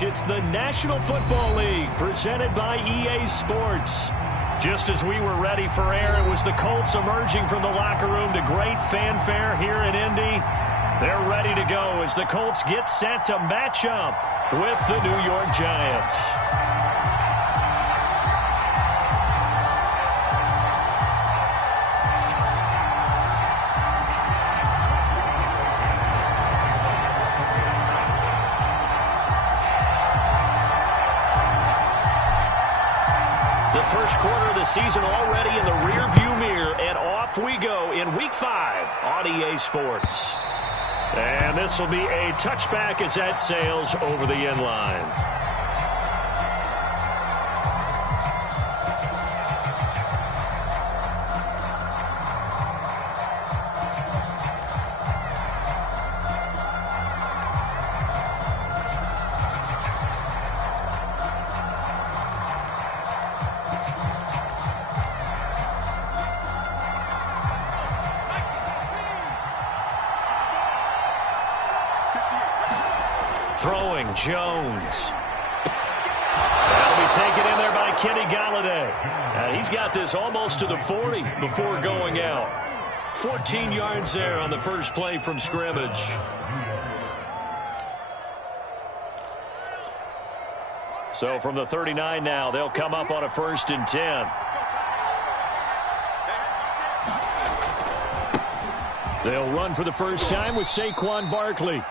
correct. It's the National Football League presented by EA Sports. Just as we were ready for air, it was the Colts emerging from the locker room to great fanfare here in Indy. They're ready to go as the Colts get set to match up with the New York Giants. First quarter of the season already in the rearview mirror, and off we go in Week 5 on EA Sports. And this will be a touchback as that sails over the end line. Throwing, Jones. That'll be taken in there by Kenny Galladay. He's got this almost to the 40 before going out. 14 yards there on the first play from scrimmage. So from the 39 now, they'll come up on a 1st and 10. They'll run for the first time with Saquon Barkley.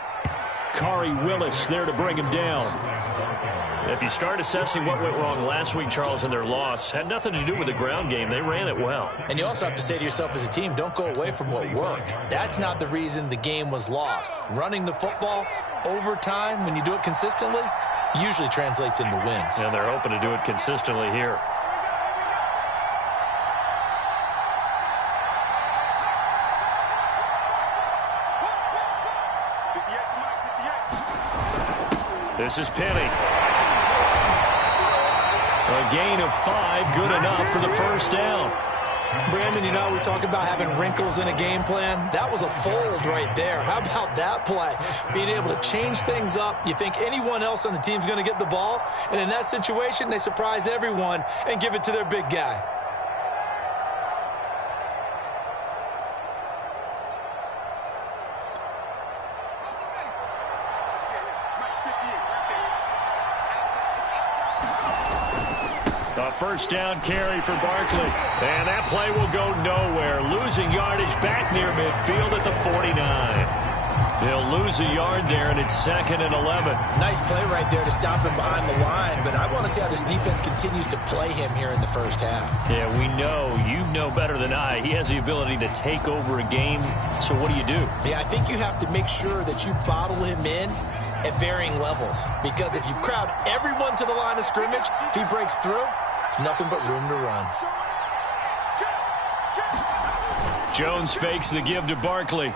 Kari Willis there to bring him down. If you start assessing what went wrong last week, Charles, in their loss, had nothing to do with the ground game. They ran it well. And you also have to say to yourself as a team, don't go away from what worked. That's not the reason the game was lost. Running the football over time, when you do it consistently, usually translates into wins. And they're hoping to do it consistently here. This is Penny. A gain of 5, good enough for the first down. Brandon, you know, we talk about having wrinkles in a game plan. That was a fold right there. How about that play? Being able to change things up. You think anyone else on the team's going to get the ball, and in that situation, they surprise everyone and give it to their big guy. A first down carry for Barkley. And that play will go nowhere. Losing yardage back near midfield at the 49. They'll lose a yard there, and it's 2nd and 11. Nice play right there to stop him behind the line, but I want to see how this defense continues to play him here in the first half. Yeah, we know. You know better than I. He has the ability to take over a game. So what do you do? Yeah, I think you have to make sure that you bottle him in at varying levels, because if you crowd everyone to the line of scrimmage, if he breaks through, it's nothing but room to run. Jones fakes the give to Barkley.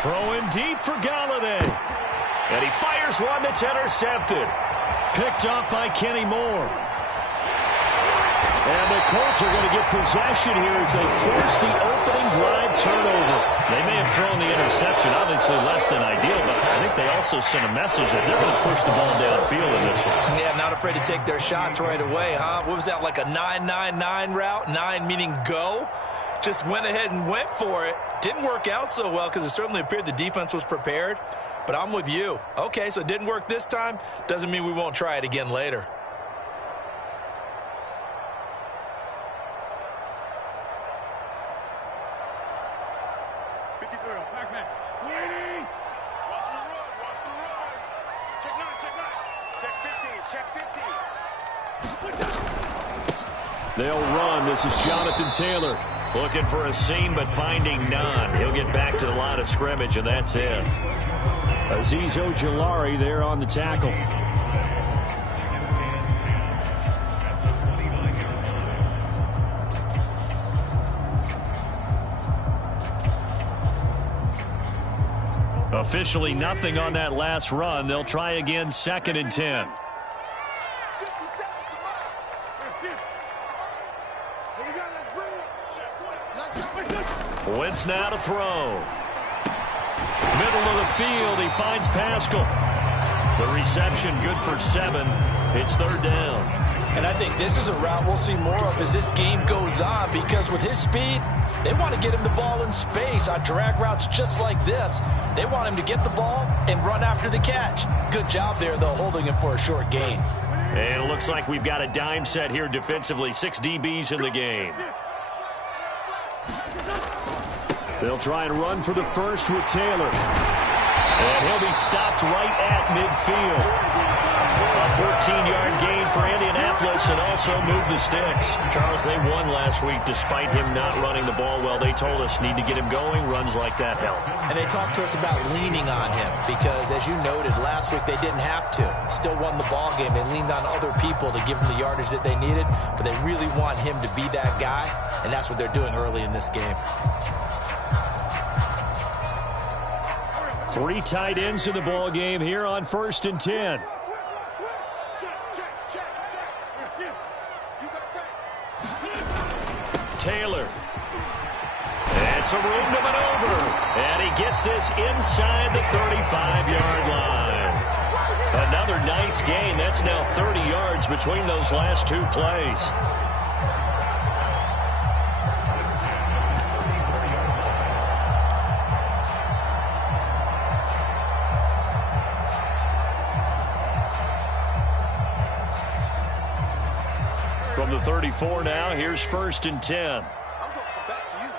Throwing deep for Galladay. And he fires one that's intercepted. Picked up by Kenny Moore. And the Colts are going to get possession here as they force the opening drive turnover. They may have thrown the interception, obviously less than ideal, but I think they also sent a message that they're going to push the ball downfield in this one. Yeah, not afraid to take their shots right away, huh? What was that, like a 9-9-9 route? 9 meaning go? Just went ahead and went for it. Didn't work out so well because it certainly appeared the defense was prepared. But I'm with you. Okay, so it didn't work this time. Doesn't mean we won't try it again later. They'll run. This is Jonathan Taylor. Looking for a seam, but finding none. He'll get back to the line of scrimmage, and that's it. Azeez Ojulari there on the tackle. Officially nothing on that last run. They'll try again, 2nd and 10. Wentz now to throw. Middle of the field, he finds Pascal. The reception good for 7. It's 3rd down. And I think this is a route we'll see more of as this game goes on, because with his speed, they want to get him the ball in space on drag routes just like this. They want him to get the ball and run after the catch. Good job there, though, holding him for a short gain. And it looks like we've got a dime set here defensively. 6 DBs in the game. They'll try and run for the first with Taylor. And he'll be stopped right at midfield. A 14-yard gain for Indianapolis, and also move the sticks. Charles, they won last week despite him not running the ball well. They told us need to get him going. Runs like that help. And they talked to us about leaning on him because, as you noted, last week they didn't have to. Still won the ball game. They leaned on other people to give them the yardage that they needed, but they really want him to be that guy, and that's what they're doing early in this game. 3 tight ends in the ball game here on 1st and 10. Taylor. And some room to maneuver. And he gets this inside the 35-yard line. Another nice gain. That's now 30 yards between those last 2 plays. From the 34 now, here's 1st and 10. I'm going back to you.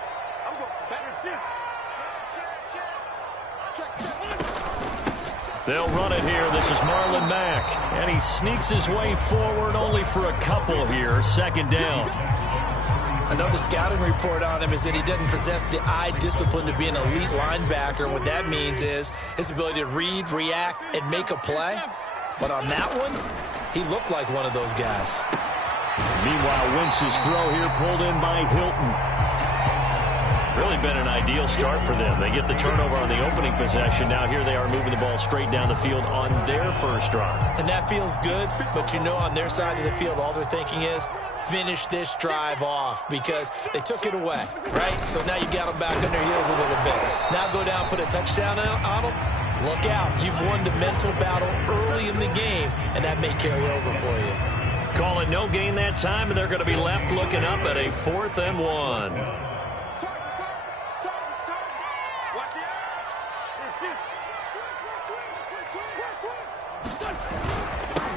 I'm going back. They'll run it here. This is Marlon Mack. And he sneaks his way forward only for a couple here. 2nd down. Another scouting report on him is that he doesn't possess the eye discipline to be an elite linebacker. And what that means is his ability to read, react, and make a play. But on that one, he looked like one of those guys. Meanwhile, Wentz's throw here pulled in by Hilton. Really been an ideal start for them. They get the turnover on the opening possession. Now here they are moving the ball straight down the field on their first drive. And that feels good, but you know on their side of the field, all they're thinking is finish this drive off because they took it away, right? So now you got them back on their heels a little bit. Now go down, put a touchdown on them. Look out. You've won the mental battle early in the game, and that may carry over for you. Call it no gain that time, and they're going to be left looking up at a 4th and 1.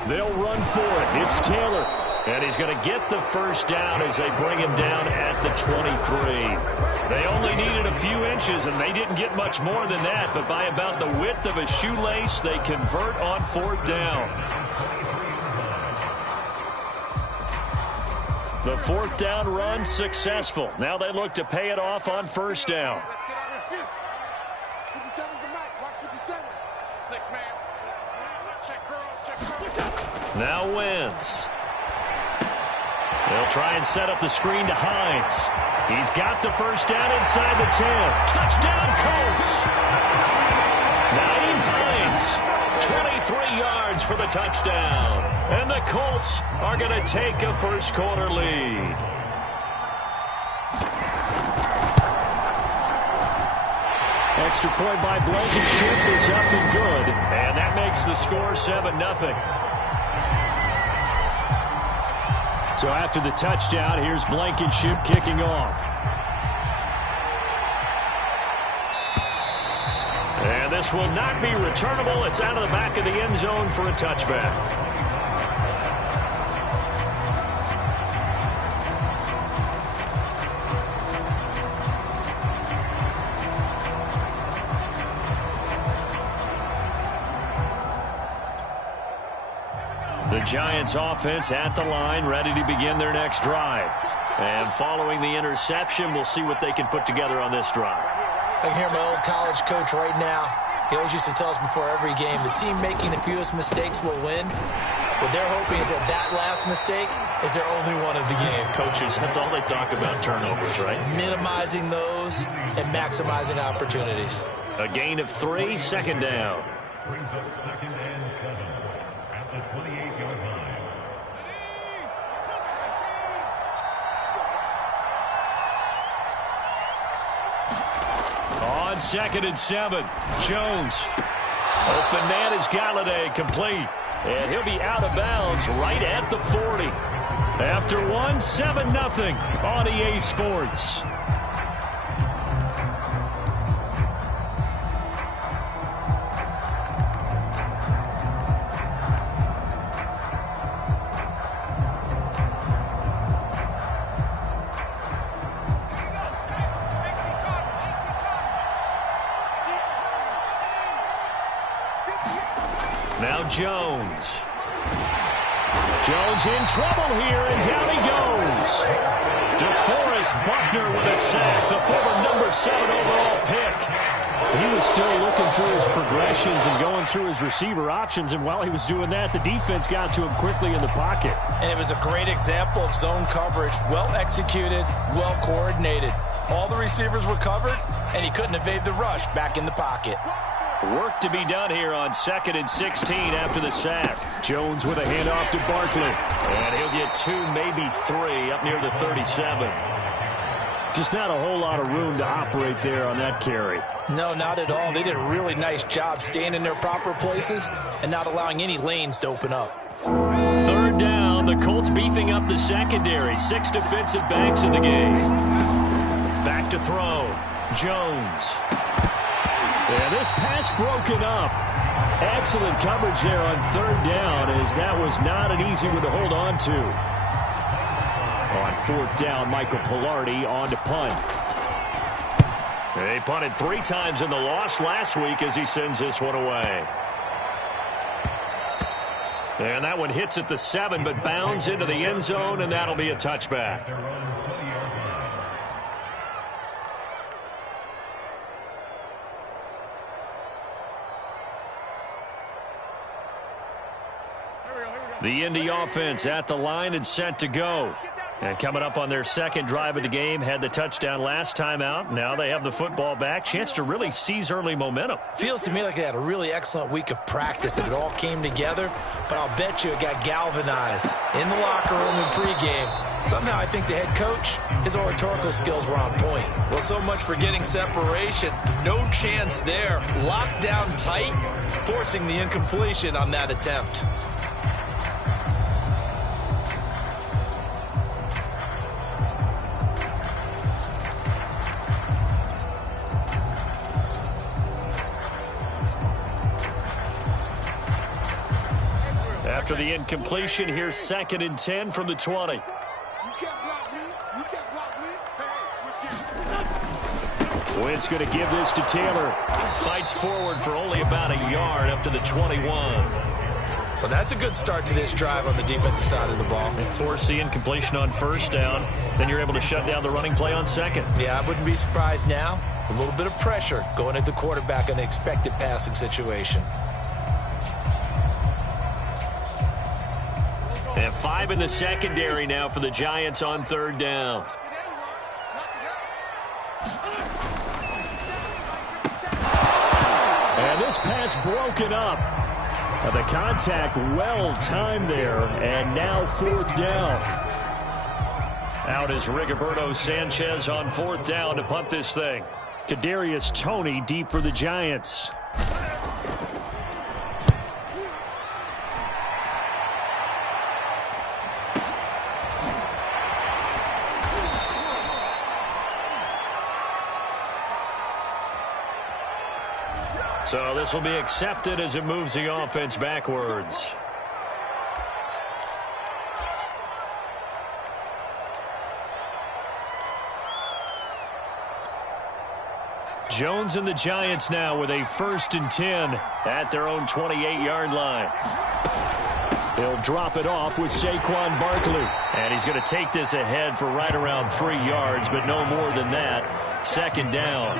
They'll run for it. It's Taylor. And he's going to get the first down as they bring him down at the 23. They only needed a few inches, and they didn't get much more than that. But by about the width of a shoelace, they convert on 4th down. The 4th down run successful. Now they look to pay it off on 1st down. 57's the mic. Watch 57. 6-man. Check girls. Check girls. Now Wentz. They'll try and set up the screen to Hines. He's got the first down inside the 10. Touchdown, Colts. Nyheim Hines, 23 yards for the touchdown. And the Colts are going to take a first-quarter lead. Extra point by Blankenship is up and good. And that makes the score 7-0. So after the touchdown, here's Blankenship kicking off. And this will not be returnable. It's out of the back of the end zone for a touchback. The Giants offense at the line, ready to begin their next drive. And following the interception, we'll see what they can put together on this drive. I can hear my old college coach right now. He always used to tell us before every game, the team making the fewest mistakes will win. What they're hoping is that that last mistake is their only one of the game. Coaches, that's all they talk about, turnovers, right? Minimizing those and maximizing opportunities. A gain of 3, 2nd down. Brings up 2nd and 7 at the 28-yard line. On 2nd and 7, Jones. Open man is Galladay, complete. And he'll be out of bounds right at the 40. After one, 7-0 on EA Sports. Now Jones. Jones in trouble here, and down he goes. DeForest Buckner with a sack, the former number 7 overall pick. He was still looking through his progressions and going through his receiver options, and while he was doing that, the defense got to him quickly in the pocket. And it was a great example of zone coverage, well executed, well coordinated. All the receivers were covered, and he couldn't evade the rush back in the pocket. Work to be done here on 2nd and 16 after the sack. Jones with a handoff to Barkley. And he'll get 2, maybe 3 up near the 37. Just not a whole lot of room to operate there on that carry. No, not at all. They did a really nice job staying in their proper places and not allowing any lanes to open up. 3rd down, the Colts beefing up the secondary. 6 defensive backs in the game. Back to throw. Jones. Yeah, this pass broken up. Excellent coverage there on 3rd down, as that was not an easy one to hold on to. On 4th down, Michael Pilardi on to punt. They punted 3 times in the loss last week as he sends this one away. And that one hits at the 7, but bounds into the end zone, and that'll be a touchback. The Indy offense at the line and set to go. And coming up on their 2nd drive of the game, had the touchdown last time out. Now they have the football back. Chance to really seize early momentum. Feels to me like they had a really excellent week of practice and it all came together. But I'll bet you it got galvanized in the locker room in pregame. Somehow I think the head coach, his oratorical skills were on point. Well, so much for getting separation. No chance there. Locked down tight, forcing the incompletion on that attempt. After the incompletion, here's 2nd and 10 from the 20. You can't block me. You can't block me. Hey, switch gears. Wynn's going to give this to Taylor. Fights forward for only about a yard up to the 21. Well, that's a good start to this drive on the defensive side of the ball. Force the incompletion on 1st down. Then you're able to shut down the running play on 2nd. Yeah, I wouldn't be surprised now. A little bit of pressure going at the quarterback in an expected passing situation. And 5 in the secondary now for the Giants on 3rd down. And this pass broken up. The contact well timed there, and now 4th down. Out is Rigoberto Sanchez on 4th down to punt this thing. Kadarius Toney deep for the Giants. So this will be accepted as it moves the offense backwards. Jones and the Giants now with a 1st and 10 at their own 28-yard line. He'll drop it off with Saquon Barkley. And he's going to take this ahead for right around 3 yards, but no more than that. 2nd down.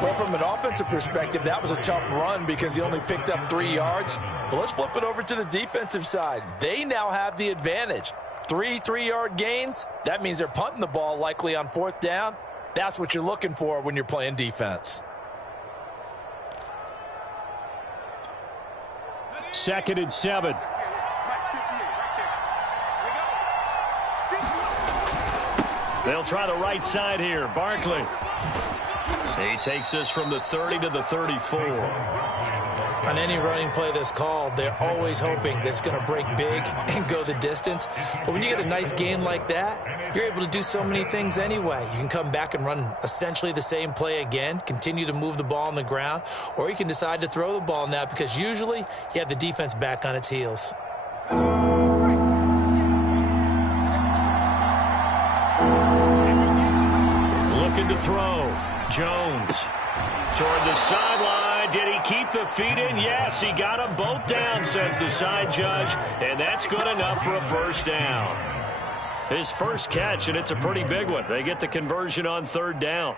Well, from an offensive perspective, that was a tough run because he only picked up 3 yards. But let's flip it over to the defensive side. They now have the advantage. 3 3-yard gains. That means they're punting the ball likely on 4th down. That's what you're looking for when you're playing defense. 2nd and 7. They'll try the right side here. Barkley. He takes this from the 30 to the 34. On any running play that's called, they're always hoping that it's going to break big and go the distance. But when you get a nice gain like that, you're able to do so many things anyway. You can come back and run essentially the same play again, continue to move the ball on the ground, or you can decide to throw the ball now because usually you have the defense back on its heels. Looking to throw. Jones toward the sideline. Did he keep the feet in? Yes, he got them both down, says the side judge, and that's good enough for a first down. His first catch, and it's a pretty big one. They get the conversion on third down.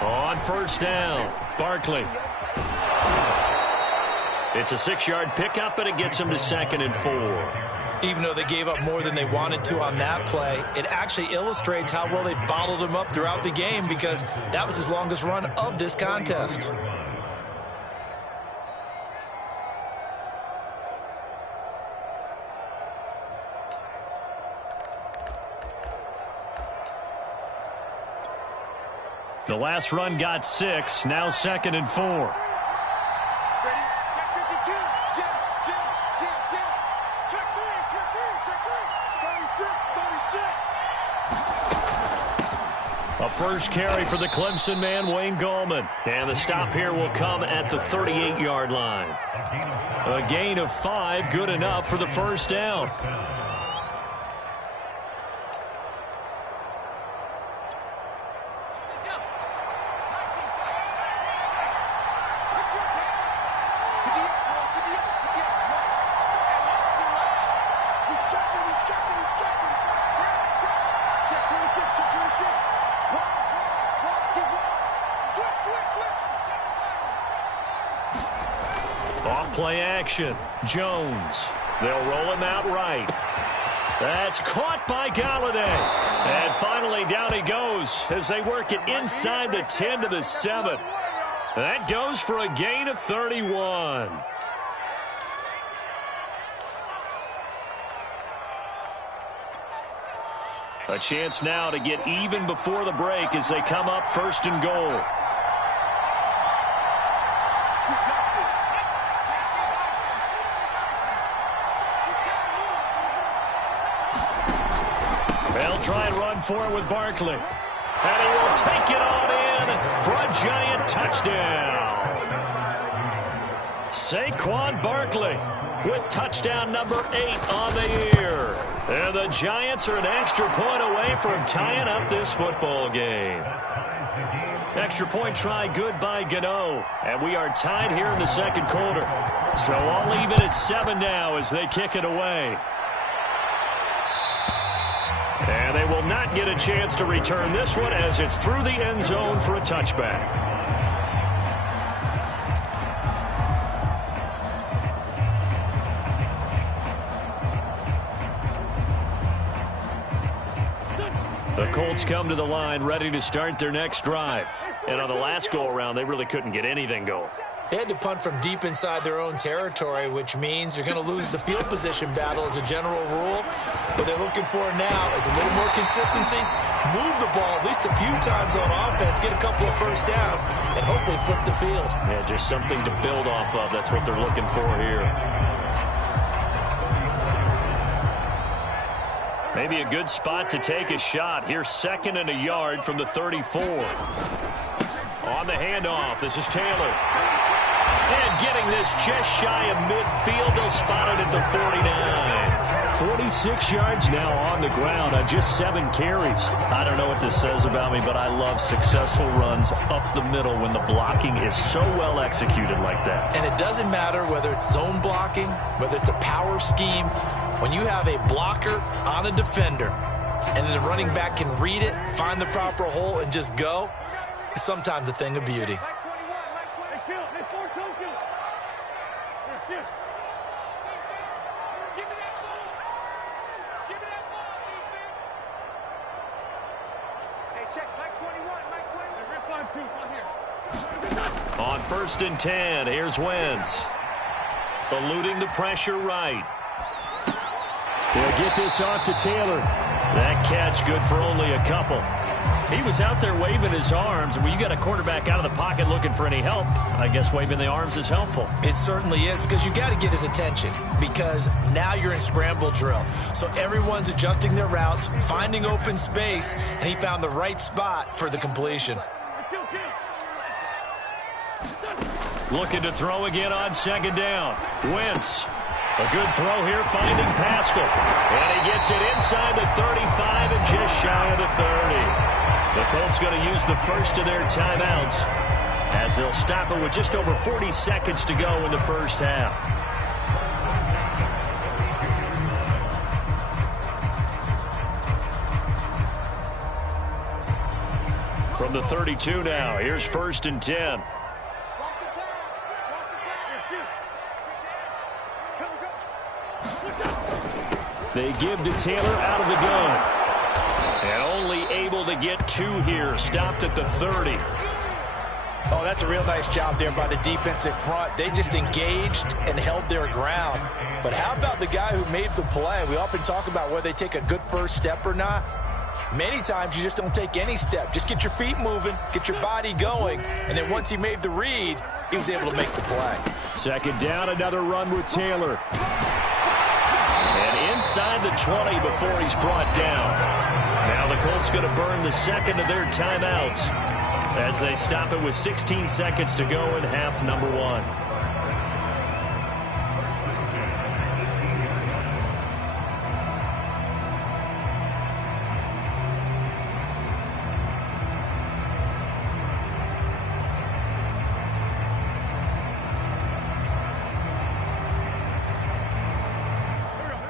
On first down, Barkley. It's a 6-yard pickup, and it gets him to 2nd and 4. Even though they gave up more than they wanted to on that play, it actually illustrates how well they bottled him up throughout the game because that was his longest run of this contest. The last run got 6, now 2nd and 4. A first carry for the Clemson man, Wayne Gallman. And the stop here will come at the 38-yard line. A gain of 5, good enough for the first down. Play action. Jones. They'll roll him out right. That's caught by Galladay. And finally down he goes as they work it inside the 10 to the 7. That goes for a gain of 31. A chance now to get even before the break as they come up 1st and goal. They'll try and run for it with Barkley. And he will take it on in for a giant touchdown. Saquon Barkley with touchdown number 8 on the year. And the Giants are an extra point away from tying up this football game. Extra point try good by Gano. And we are tied here in the second quarter. So all even at 7 now as they kick it away. And they will not get a chance to return this one as it's through the end zone for a touchback. The Colts come to the line ready to start their next drive. And on the last go-around, they really couldn't get anything going. They had to punt from deep inside their own territory, which means you're going to lose the field position battle as a general rule. What they're looking for now is a little more consistency, move the ball at least a few times on offense, get a couple of first downs, and hopefully flip the field. Yeah, just something to build off of. That's what they're looking for here. Maybe a good spot to take a shot. Here's 2nd and a yard from the 34. On the handoff, this is Taylor. And getting this just shy of midfield, they'll spot it at the 49. 46 yards now on the ground on just 7 carries. I don't know what this says about me, but I love successful runs up the middle when the blocking is so well executed like that. And it doesn't matter whether it's zone blocking, whether it's a power scheme. When you have a blocker on a defender and then the running back can read it, find the proper hole, and just go, it's sometimes a thing of beauty. On 1st and 10, here's Wentz. eluding the pressure right. They'll get this off to Taylor. That catch good for only a couple. He was out there waving his arms. When you got a quarterback out of the pocket looking for any help, I guess waving the arms is helpful. It certainly is, because you got to get his attention, because now you're in scramble drill. So everyone's adjusting their routes, finding open space, and he found the right spot for the completion. Looking to throw again on second down. Wentz. A good throw here, finding Pascal. And he gets it inside the 35 and just shy of the 30. The Colts going to use the first of their timeouts as they'll stop it with just over 40 seconds to go in the first half. From the 32 now, here's 1st and 10. They give to Taylor out of the gun. And only able to get 2 here. Stopped at the 30. Oh, that's a real nice job there by the defensive front. They just engaged and held their ground. But how about the guy who made the play? We often talk about whether they take a good first step or not. Many times you just don't take any step. Just get your feet moving, get your body going. And then once he made the read, he was able to make the play. Second down, another run with Taylor. And inside the 20 before he's brought down. Now the Colts going to burn the second of their timeouts as they stop it with 16 seconds to go in half number 1.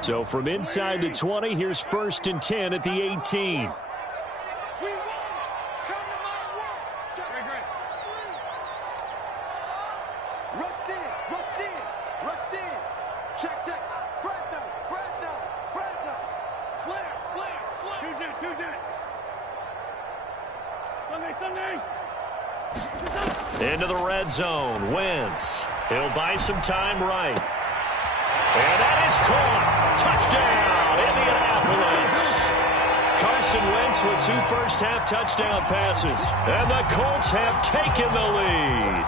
So from inside the 20, here's 1st and 10 at the 18. Into the red zone. Wentz. He'll buy some time right. And that is caught. Touchdown, Indianapolis. Carson Wentz with 2 first-half touchdown passes. And the Colts have taken the lead.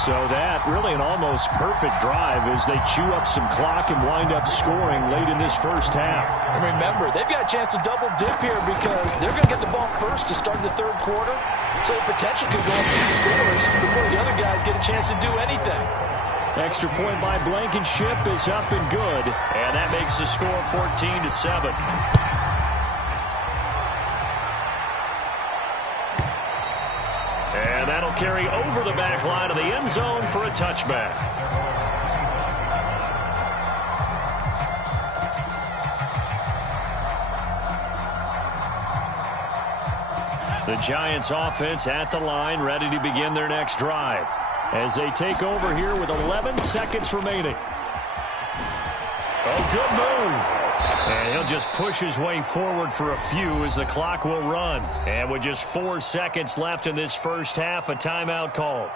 So that really an almost perfect drive as they chew up some clock and wind up scoring late in this first half. And remember, they've got a chance to double dip here because they're going to get the ball first to start the third quarter. So the potential could go up 2 scores before the other guys get a chance to do anything. Extra point by Blankenship is up and good. And that makes the score 14-7. And that'll carry over the back line of the end zone for a touchback. The Giants offense at the line, ready to begin their next drive as they take over here with 11 seconds remaining. Oh, good move. And he'll just push his way forward for a few as the clock will run. And with just 4 seconds left in this first half, a timeout call.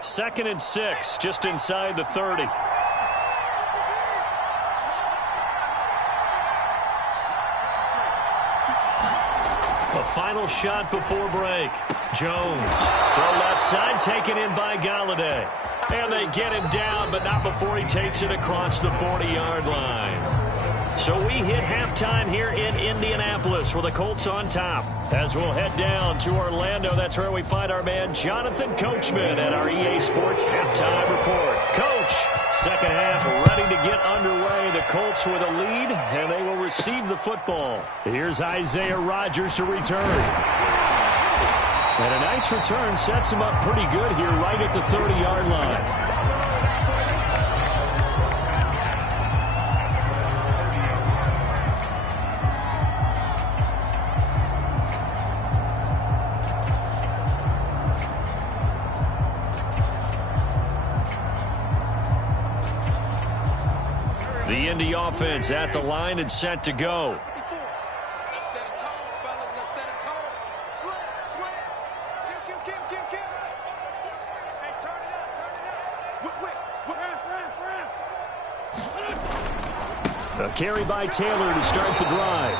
Second and 6, just inside the 30. A final shot before break. Jones, throw left side, taken in by Galladay. And they get him down, but not before he takes it across the 40-yard line. So we hit halftime here in Indianapolis with the Colts on top. As we'll head down to Orlando, that's where we find our man Jonathan Coachman at our EA Sports Halftime Report. Coach, second half ready to get underway. The Colts with a lead, and they will receive the football. Here's Isaiah Rodgers to return. And a nice return sets him up pretty good here right at the 30-yard line. The Indy offense at the line and set to go. A carry by Taylor to start the drive.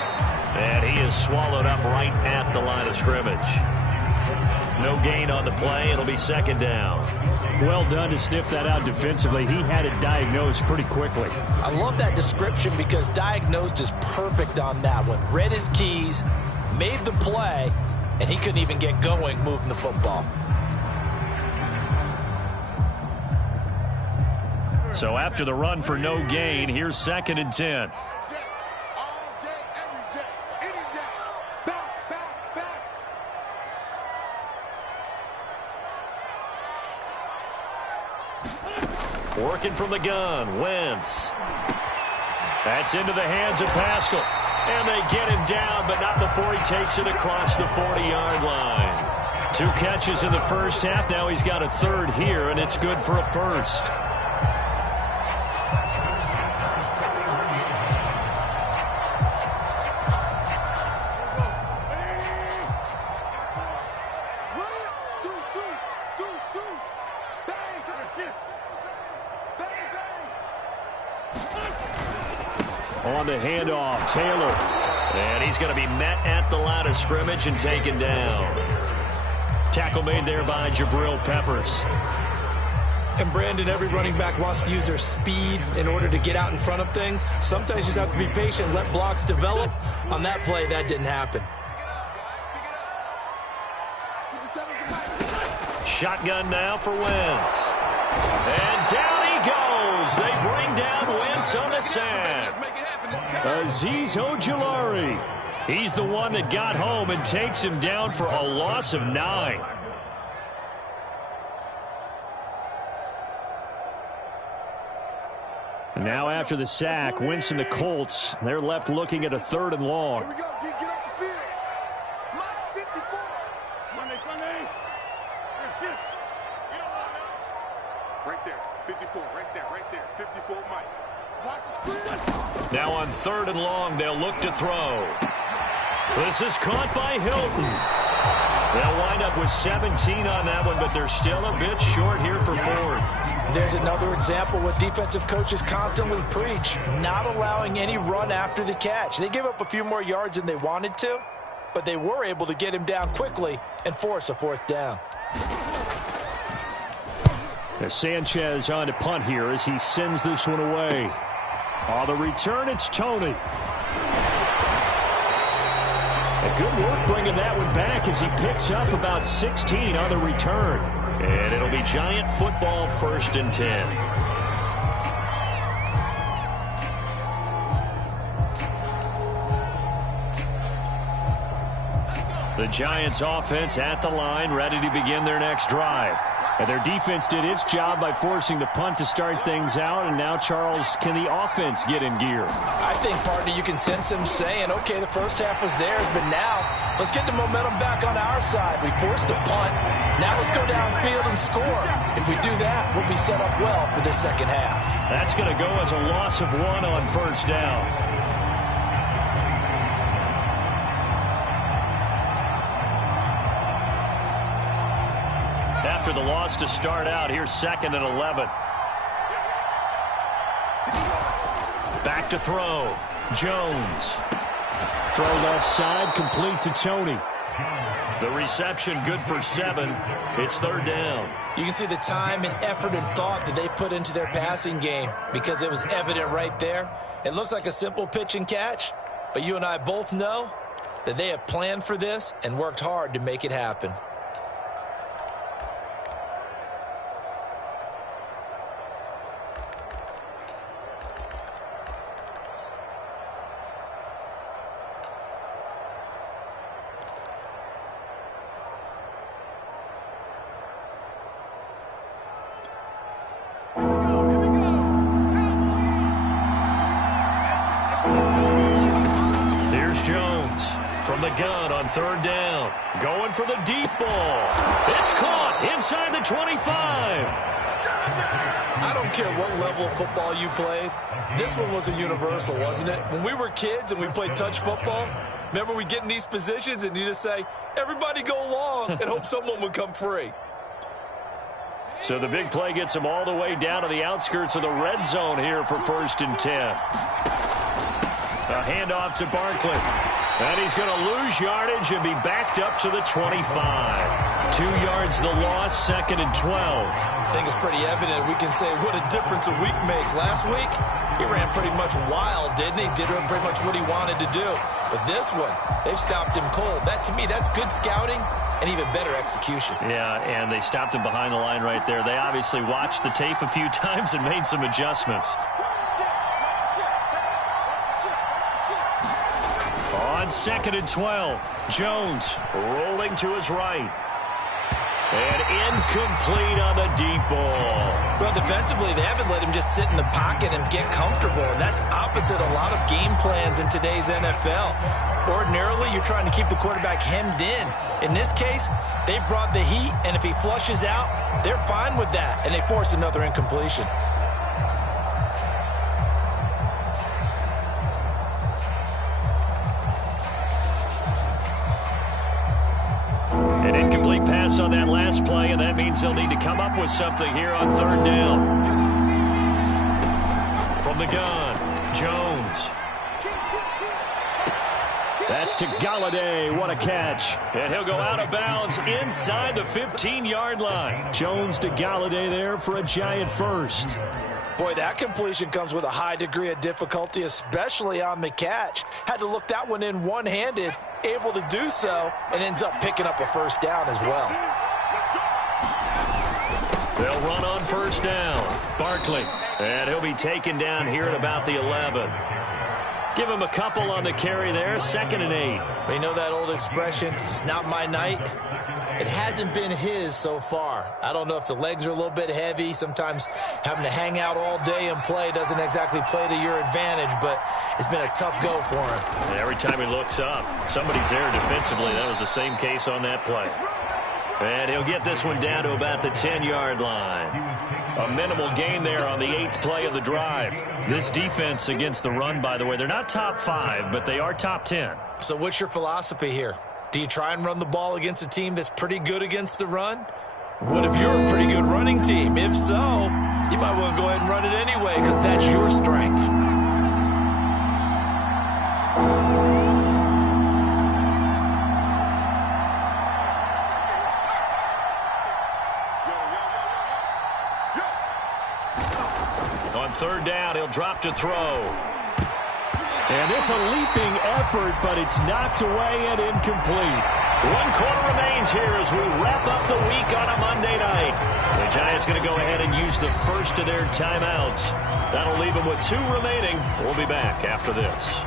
And he is swallowed up right at the line of scrimmage. No gain on the play. It'll be second down. Well done to sniff that out defensively. He had it diagnosed pretty quickly. I love that description because diagnosed is perfect on that one. Read his keys, made the play, and he couldn't even get going moving the football. So after the run for no gain, here's second and 10. Working from the gun, Wentz. That's into the hands of Pascal. And they get him down, but not before he takes it across the 40-yard line. 2 catches in the first half. Now he's got a third here, and it's good for a first. On the handoff, Taylor. And he's going to be met at the line of scrimmage and taken down. Tackle made there by Jabril Peppers. And Brandon, every running back wants to use their speed in order to get out in front of things. Sometimes you just have to be patient and let blocks develop. On that play, that didn't happen. Shotgun now for Wentz. And down he goes. They bring down Wentz on the sack. Azeez Ojulari. He's the one that got home and takes him down for a loss of 9. Now after the sack, Wentz and the Colts, they're left looking at a 3rd and long. Here we go, D. Get off the field. Mike 54. Monday. Right there. 54. Right there. 54, Mike. Watch the screen. Now on 3rd and long, they'll look to throw. This is caught by Hilton. They'll wind up with 17 on that one, but they're still a bit short here for 4th. There's another example what defensive coaches constantly preach, not allowing any run after the catch. They give up a few more yards than they wanted to, but they were able to get him down quickly and force a 4th down. As Sanchez on to punt here as he sends this one away. On the return, it's Tony. Good work bringing that one back as he picks up about 16 on the return. And it'll be Giant football 1st and 10. The Giants offense at the line, ready to begin their next drive. And their defense did its job by forcing the punt to start things out. And now, Charles, can the offense get in gear? I think, partner, you can sense them saying, okay, the first half was theirs, but now let's get the momentum back on our side. We forced a punt. Now let's go downfield and score. If we do that, we'll be set up well for the second half. That's going to go as a loss of 1 on 1st down. After the loss to start out, here's 2nd and 11. Back to throw. Jones. Throw left side, complete to Tony. The reception good for 7. It's 3rd down. You can see the time and effort and thought that they put into their passing game because it was evident right there. It looks like a simple pitch and catch, but you and I both know that they have planned for this and worked hard to make it happen. From the gun on 3rd down. Going for the deep ball. It's caught inside the 25. I don't care what level of football you played. This one was a universal, wasn't it? When we were kids and we played touch football, remember we get in these positions and you just say, everybody go long and hope someone would come free. So the big play gets them all the way down to the outskirts of the red zone here for 1st and 10. Handoff to Barkley. And he's going to lose yardage and be backed up to the 25. 2 yards the loss, 2nd and 12. I think it's pretty evident. We can say what a difference a week makes. Last week, he ran pretty much wild, didn't he? Did pretty much what he wanted to do. But this one, they've stopped him cold. That, to me, that's good scouting and even better execution. Yeah, and they stopped him behind the line right there. They obviously watched the tape a few times and made some adjustments. On 2nd and 12, Jones rolling to his right. And incomplete on the deep ball. Well, defensively, they haven't let him just sit in the pocket and get comfortable. And that's opposite a lot of game plans in today's NFL. Ordinarily, you're trying to keep the quarterback hemmed in. In this case, they brought the heat, and if he flushes out, they're fine with that, and they force another incompletion. An incomplete pass on that last play, and that means they'll need to come up with something here on 3rd down. From the gun, Jones. That's to Galladay. What a catch. And he'll go out of bounds inside the 15-yard line. Jones to Galladay there for a giant first. Boy, that completion comes with a high degree of difficulty, especially on the catch. Had to look that one in one-handed, able to do so, and ends up picking up a first down as well. They'll run on 1st down. Barkley. And he'll be taken down here at about the 11. Give him a couple on the carry there. 2nd and 8. You know that old expression, it's not my night? It hasn't been his so far. I don't know if the legs are a little bit heavy. Sometimes having to hang out all day and play doesn't exactly play to your advantage, but it's been a tough go for him. And every time he looks up, somebody's there defensively. That was the same case on that play. And he'll get this one down to about the 10-yard line. A minimal gain there on the 8th play of the drive. This defense against the run, by the way, they're not top 5, but they are top 10. So what's your philosophy here? Do you try and run the ball against a team that's pretty good against the run? What if you're a pretty good running team? If so, you might well go ahead and run it anyway because that's your strength. On 3rd down, he'll drop to throw. And this a leaping effort, but it's knocked away and incomplete. 1 quarter remains here as we wrap up the week on a Monday night. The Giants going to go ahead and use the first of their timeouts. That'll leave them with 2 remaining. We'll be back after this.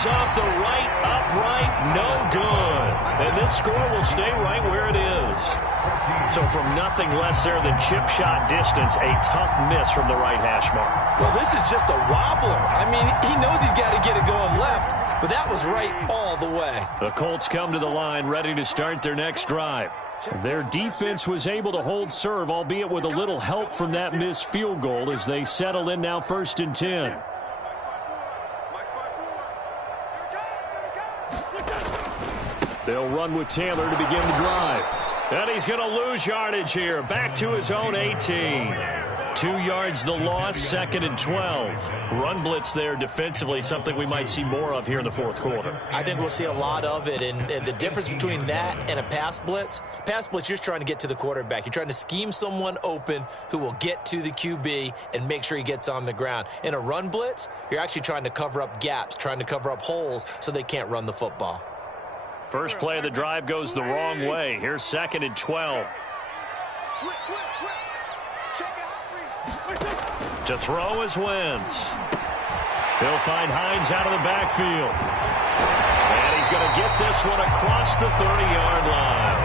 Off the right, upright, no good. And this score will stay right where it is. So from nothing less there than chip shot distance, a tough miss from the right hash mark. Well, this is just a wobbler. I mean, he knows he's got to get it going left, but that was right all the way. The Colts come to the line ready to start their next drive. Their defense was able to hold serve, albeit with a little help from that missed field goal as they settle in now 1st and 10. They'll run with Taylor to begin the drive. And he's going to lose yardage here. Back to his own 18. 2 yards the loss, 2nd and 12. Run blitz there defensively, something we might see more of here in the 4th quarter. I think we'll see a lot of it. And the difference between that and a pass blitz, you're just trying to get to the quarterback. You're trying to scheme someone open who will get to the QB and make sure he gets on the ground. In a run blitz, you're actually trying to cover up gaps, trying to cover up holes so they can't run the football. First play of the drive goes the wrong way. Here's 2nd and 12. To throw is Wentz. He'll find Hines out of the backfield. And he's going to get this one across the 30-yard line.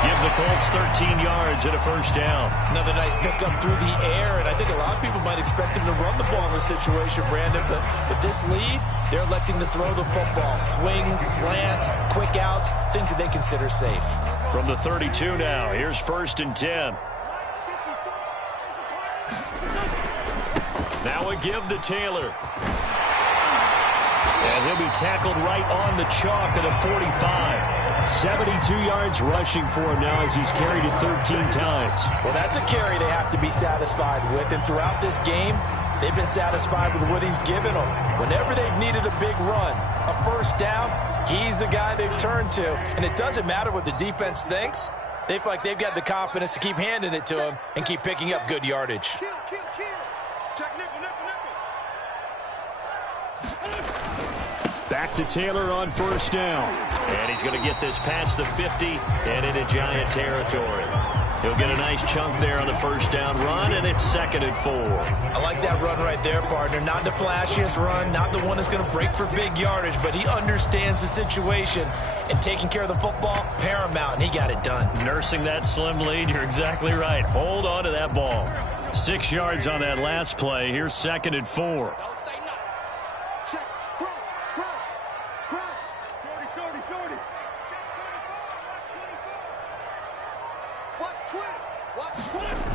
Give the Colts 13 yards and a first down. Another nice pickup through the air, and I think a lot of people might expect him to run the ball in this situation, Brandon, but with this lead, they're electing to throw the football. Swings, slants, quick outs, things that they consider safe. From the 32 now, here's 1st and 10. Now a give to Taylor. And he'll be tackled right on the chalk of the 45. 72 yards rushing for him now as he's carried it 13 times. Well, that's a carry they have to be satisfied with. And throughout this game, they've been satisfied with what he's given them. Whenever they've needed a big run, a first down, he's the guy they've turned to. And it doesn't matter what the defense thinks. They feel like they've got the confidence to keep handing it to him and keep picking up good yardage. Kill. Check nickel. Back to Taylor on first down. And he's going to get this past the 50 and into Giant territory. He'll get a nice chunk there on the first down run, and it's 2nd and 4. I like that run right there, partner. Not the flashiest run, not the one that's going to break for big yardage, but he understands the situation, and taking care of the football, paramount, and he got it done. Nursing that slim lead, you're exactly right. Hold on to that ball. 6 yards on that last play. Here's 2nd and 4. Check. Cross. 30. Watch twins.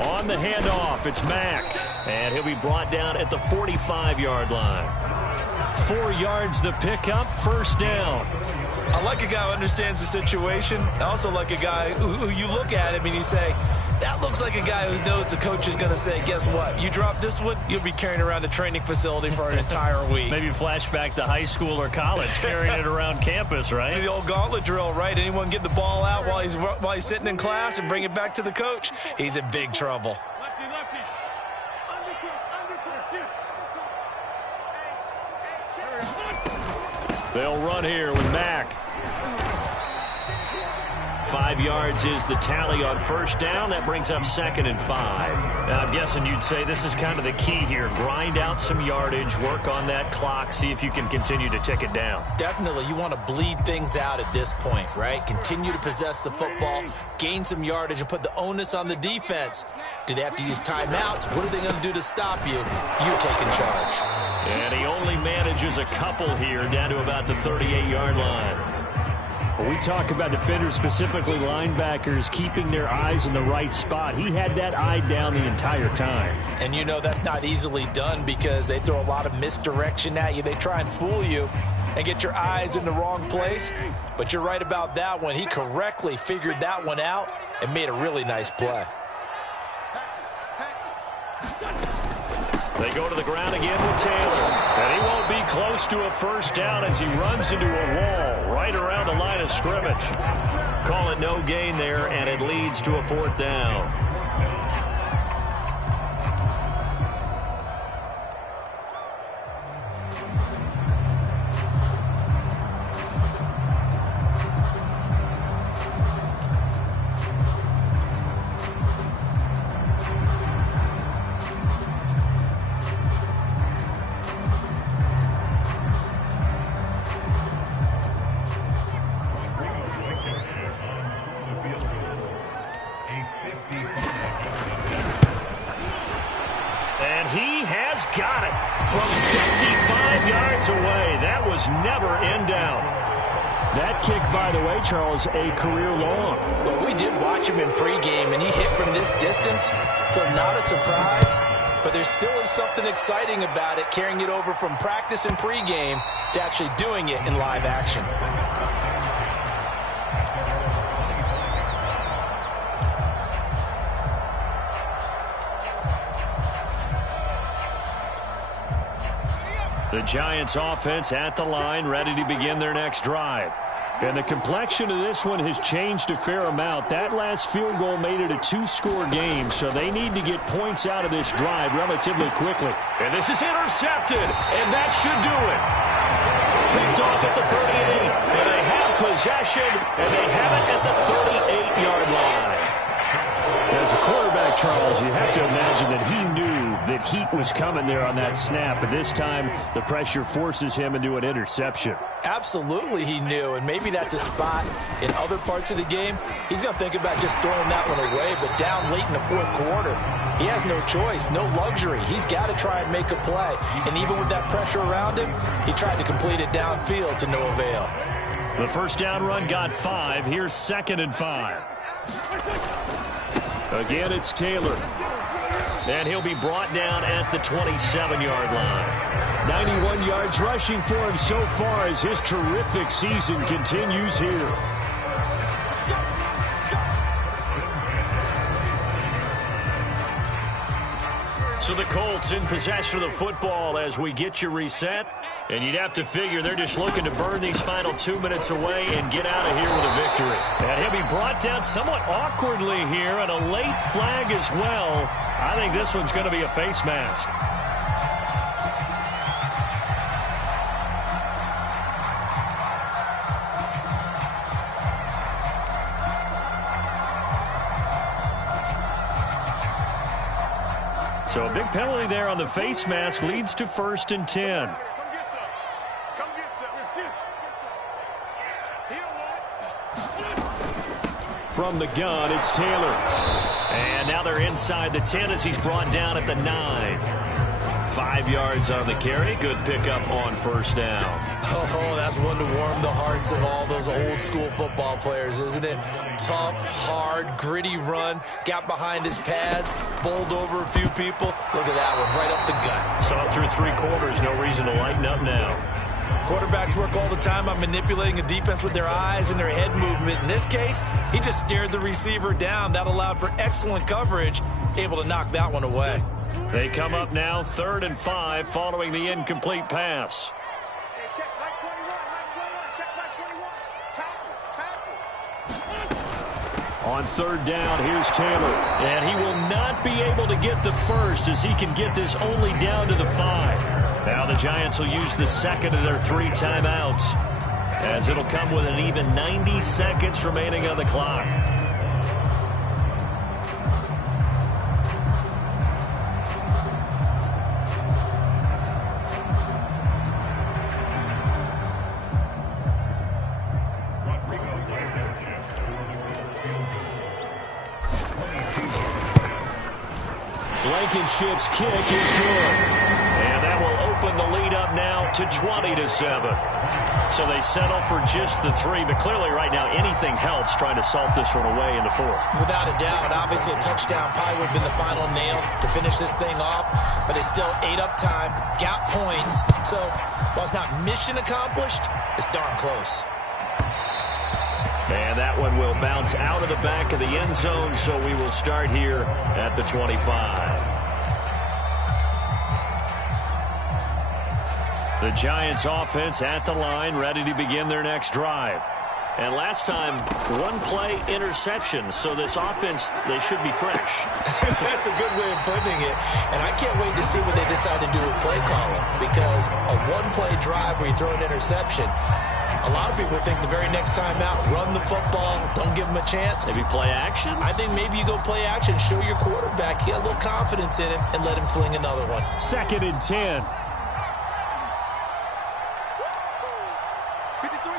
On the handoff, it's Mack. And he'll be brought down at the 45-yard line. 4 yards the pickup, first down. I like a guy who understands the situation. I also like a guy who you look at him and you say, that looks like a guy who knows the coach is going to say, guess what? You drop this one, you'll be carrying around the training facility for an entire week. Maybe flashback to high school or college, carrying it around campus, right? The old gauntlet drill, right? Anyone get the ball out while he's sitting in class and bring it back to the coach, he's in big trouble. Lefty. Undercut. They'll run here with Mack. 5 yards is the tally on first down. That brings up 2nd and 5. Now, I'm guessing you'd say this is kind of the key here. Grind out some yardage, work on that clock, see if you can continue to tick it down. Definitely, you want to bleed things out at this point, right? Continue to possess the football, gain some yardage, and put the onus on the defense. Do they have to use timeouts? What are they going to do to stop you? You're taking charge. And he only manages a couple here down to about the 38-yard line. When we talk about defenders, specifically linebackers, keeping their eyes in the right spot, he had that eye down the entire time. And you know that's not easily done because they throw a lot of misdirection at you. They try and fool you and get your eyes in the wrong place. But you're right about that one. He correctly figured that one out and made a really nice play. They go to the ground again with Taylor. And he won't be close to a first down as he runs into a wall right around the line of scrimmage. Call it no gain there, and it leads to a 4th down. Got it from 55 yards away. That was never in doubt. That kick, by the way, Charles, a career long. Well, we did watch him in pregame, and he hit from this distance, so not a surprise. But there still is something exciting about it, carrying it over from practice and pregame to actually doing it in live action. The Giants offense at the line, ready to begin their next drive. And the complexion of this one has changed a fair amount. That last field goal made it a 2-score game, so they need to get points out of this drive relatively quickly. And this is intercepted, and that should do it. Picked off at the 38, and they have possession, and they have it at the 38-yard line. As a quarterback, Charles, you have to imagine that he knew that heat was coming there on that snap, but this time the pressure forces him into an interception. Absolutely he knew, and maybe that's a spot in other parts of the game. He's going to think about just throwing that one away, but down late in the 4th quarter, he has no choice, no luxury. He's got to try and make a play, and even with that pressure around him, he tried to complete it downfield to no avail. The first down run got 5. Here's 2nd and 5. Again, it's Taylor. And he'll be brought down at the 27-yard line. 91 yards rushing for him so far as his terrific season continues here. So the Colts in possession of the football as we get you reset. And you'd have to figure they're just looking to burn these final 2 minutes away and get out of here with a victory. And he'll be brought down somewhat awkwardly here, and a late flag as well. I think this one's going to be a face mask. So a big penalty there on the face mask leads to 1st and 10. From the gun, it's Taylor. And now they're inside the 10 as he's brought down at the 9. 5 yards on the carry. Good pickup on 1st down. Oh, that's one to warm the hearts of all those old school football players, isn't it? Tough, hard, gritty run. Got behind his pads, bowled over a few people. Look at that one, right up the gut. Saw it through 3 quarters. No reason to lighten up now. Quarterbacks work all the time on manipulating a defense with their eyes and their head movement. In this case, he just stared the receiver down. That allowed for excellent coverage, able to knock that one away. They come up now 3rd and 5 following the incomplete pass. On 3rd down, here's Taylor. And he will not be able to get the first as he can get this only down to the 5. Now the Giants will use the 2nd of their 3 timeouts as it'll come with an even 90 seconds remaining on the clock. Blankenship's kick is good. And that will open the lead up now to 20-7. So they settle for just the 3, but clearly right now anything helps trying to salt this one away in the 4th. Without a doubt, obviously a touchdown probably would have been the final nail to finish this thing off, but it's still ate up time, got points. So while it's not mission accomplished, it's darn close. And that one will bounce out of the back of the end zone, so we will start here at the 25. The Giants offense at the line, ready to begin their next drive. And last time, 1-play interception, so this offense, they should be fresh. That's a good way of putting it. And I can't wait to see what they decide to do with play calling, because a 1-play drive where you throw an interception, a lot of people think the very next time out, run the football, don't give them a chance. Maybe play action? I think maybe you go play action, show your quarterback, get a little confidence in him, and let him fling another one. 2nd and 10. 53,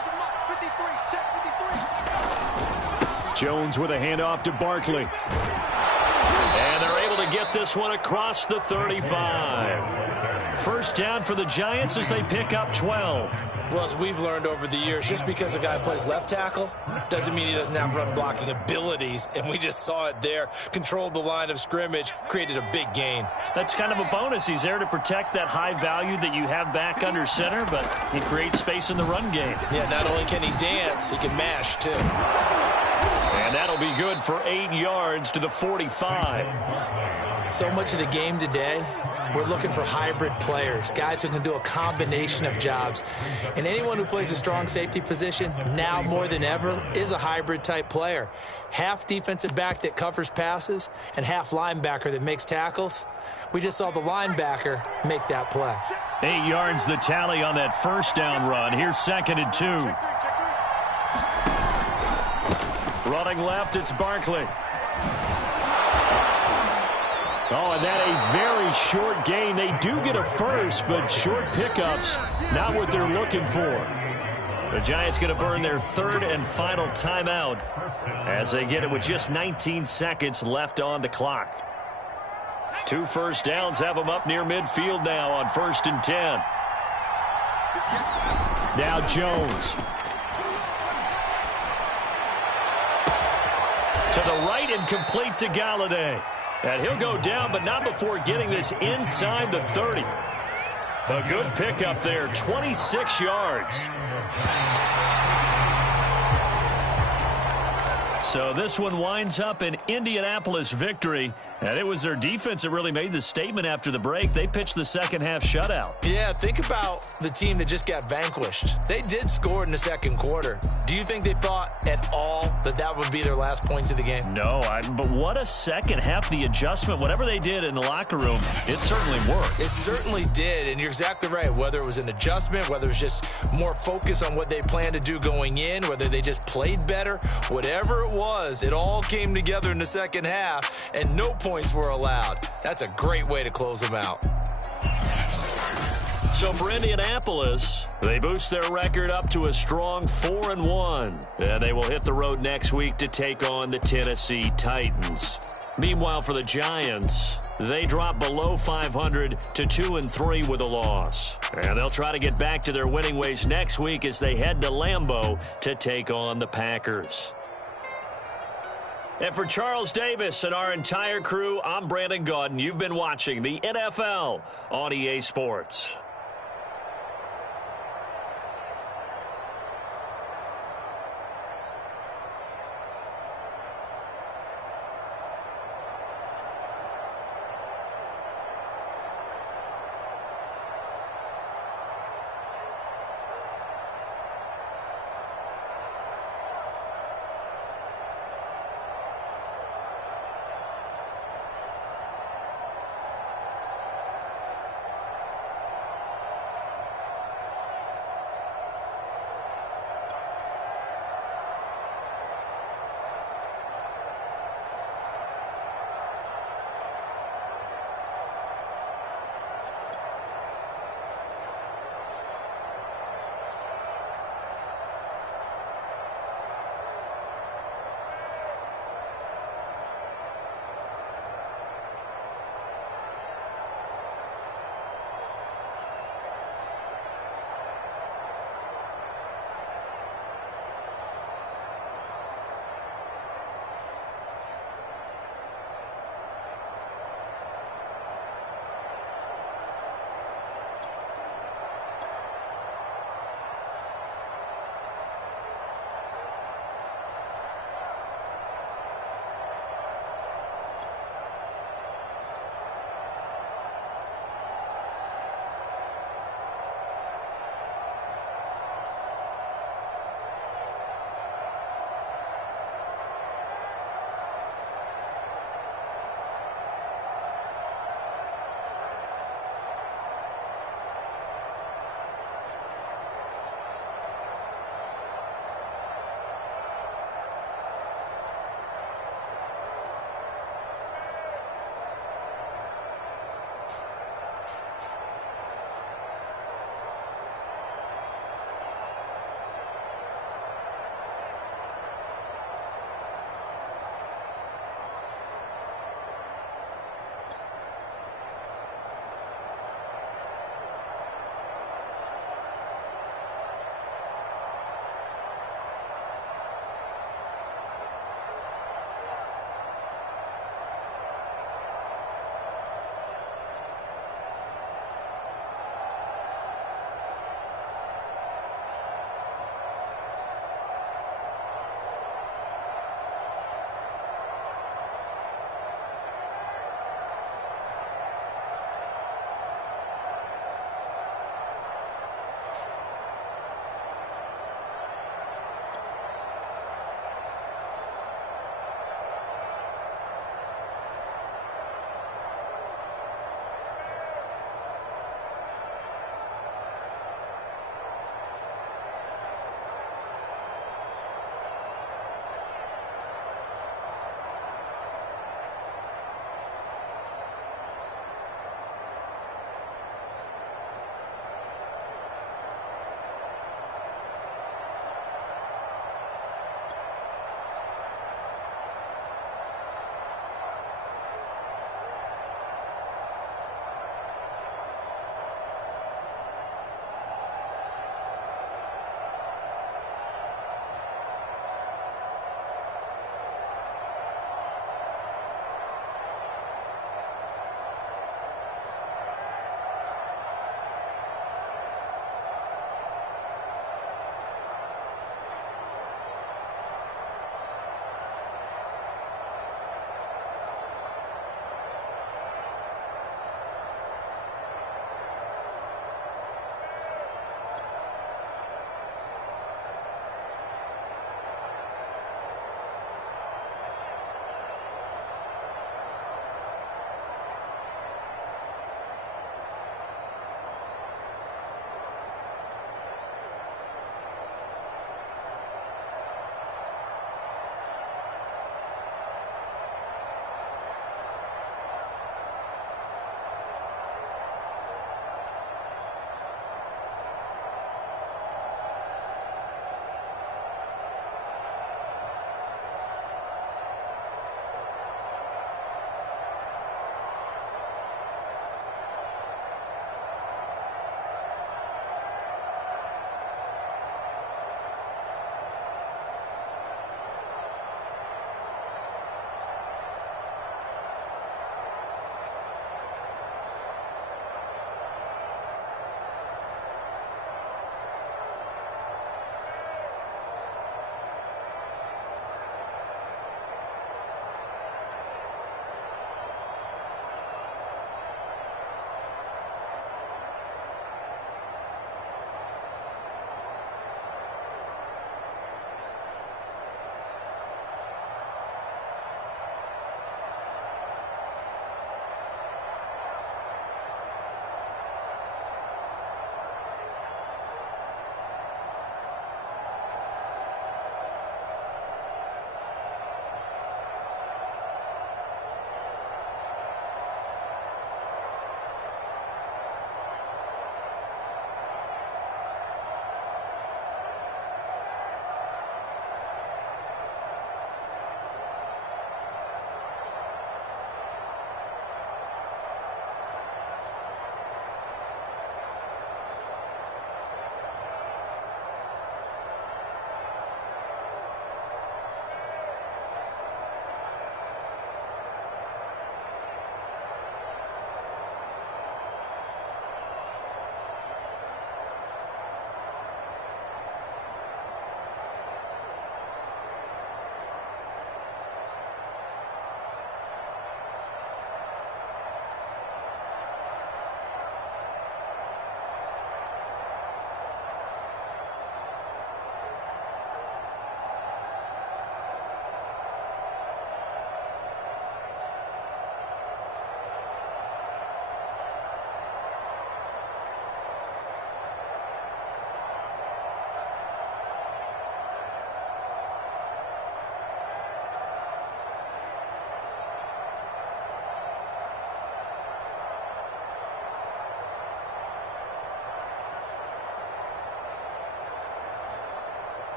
check 53. Jones with a handoff to Barkley. And they're able to get this one across the 35. 1st down for the Giants as they pick up 12. Well, as we've learned over the years, just because a guy plays left tackle doesn't mean he doesn't have run blocking abilities, and we just saw it there. Controlled the line of scrimmage, created a big gain. That's kind of a bonus. He's there to protect that high value that you have back under center, but he creates space in the run game. Yeah, not only can he dance, he can mash, too. And that'll be good for 8 yards to the 45. So much of the game today, we're looking for hybrid players, guys who can do a combination of jobs. And anyone who plays a strong safety position, now more than ever, is a hybrid-type player. Half defensive back that covers passes and half linebacker that makes tackles. We just saw the linebacker make that play. 8 yards the tally on that 1st down run. Here's 2nd and 2. Running left, it's Barkley. Oh, and that a very short gain. They do get a first, but short pickups, not what they're looking for. The Giants going to burn their 3rd and final timeout as they get it with just 19 seconds left on the clock. 2 first downs have them up near midfield now on 1st and 10. Now Jones. To the right and complete to Galladay. And he'll go down, but not before getting this inside the 30. A good pickup there, 26 yards. So this one winds up an Indianapolis victory, and it was their defense that really made the statement after the break. They pitched the second half shutout. Yeah, think about the team that just got vanquished. They did score in the second quarter. Do you think they thought at all that that would be their last points of the game? No, but what a second half. The adjustment, whatever they did in the locker room, it certainly worked. It certainly did, and you're exactly right. Whether it was an adjustment, whether it was just more focus on what they planned to do going in, whether they just played better, whatever it was, it all came together in the second half, and no points were allowed. That's a great way to close them out. So for Indianapolis, they boost their record up to a strong 4-1. And they will hit the road next week to take on the Tennessee Titans. Meanwhile, for the Giants, they drop below 500 to 2-3 with a loss. And they'll try to get back to their winning ways next week as they head to Lambeau to take on the Packers. And for Charles Davis and our entire crew, I'm Brandon Gaudin. You've been watching the NFL on EA Sports.